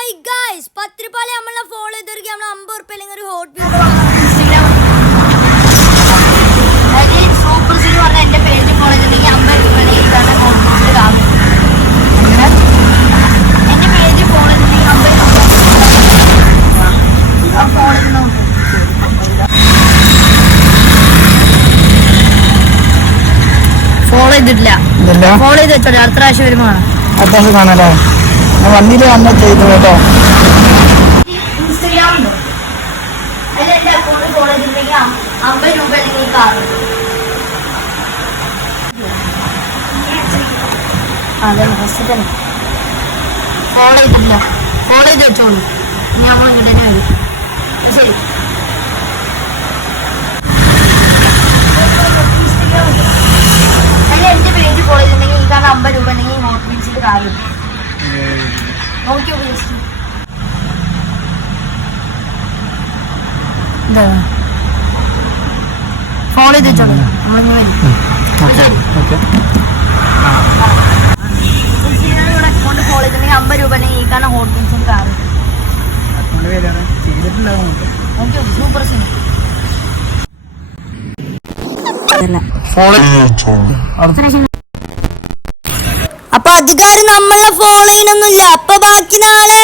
Hi guys, പത്തിരിപ്പാളി നമ്മളെ follow ചെയ്തിരിക്കും. നമ്മൾ 50 ഉറുപ്പിക അല്ലെങ്കിൽ ഒരു ഹോട്ട് വ്യൂ സൂപ്പർ സിനി പറഞ്ഞ എന്റെ പേജ് ഫോളോ ചെയ്തിട്ടുണ്ടെങ്കിൽ 50 രൂപ എന്റെ പേജ് ഫോളോ ചെയ്തിട്ടുണ്ടെങ്കിൽ 50 രൂപ ഫോളോ ചെയ്തിട്ടില്ല. ഫോളോ ചെയ്ത് വെച്ചോളൂ, അടുത്ത പ്രാവശ്യം വരുമ്പോ കാണാലോ. വണ്ടിയിൽ വന്നാൽ ചെയ്തു കേട്ടോ. ഇൻസ്റ്റഗ്രാം ഉണ്ടോ? അതിൽ എന്റെ അക്കൗണ്ട് ഫോളോ ചെയ്തിട്ടുണ്ടെങ്കിൽ 50 രൂപ അല്ലെങ്കിൽ കാർ. അതെ, ഫസ്റ്റ് തന്നെ ഫോളോ ചെയ്തിട്ടില്ല. ഫോളോ ചെയ്ത് വെച്ചോളൂ, ഇനി നമ്മൾ ഇങ്ങോട്ട് തന്നെ വരും. ശരി. അതിൽ എന്റെ പേജ് ഫോളോ ചെയ്തിട്ടുണ്ടെങ്കിൽ ഈ കാരണം 50 രൂപ ഉണ്ടെങ്കിൽ ഹോട്ട് വീൽസിൽ കാര്യം നോക്കി ഉപയോഗിച്ചു. ഫോളോ ചെയ്ത് വെച്ചോളൂ, നമ്മളിങ്ങനെ വരും. അക്കൗണ്ട് ഫോളോ ചെയ്തിട്ടുണ്ടെങ്കിൽ 50 രൂപ ഉണ്ടെങ്കിൽ ഈ കാരണം ഹോട്ട് വീൽസിൽ കാര്യം നോക്കി സൂപ്പർ സീൻ. അപ്പൊ അധികാരം നമ്മളെ ഫോളോ ചെയ്യണമെന്നില്ല. അപ്പൊ ബാക്കി നാളെ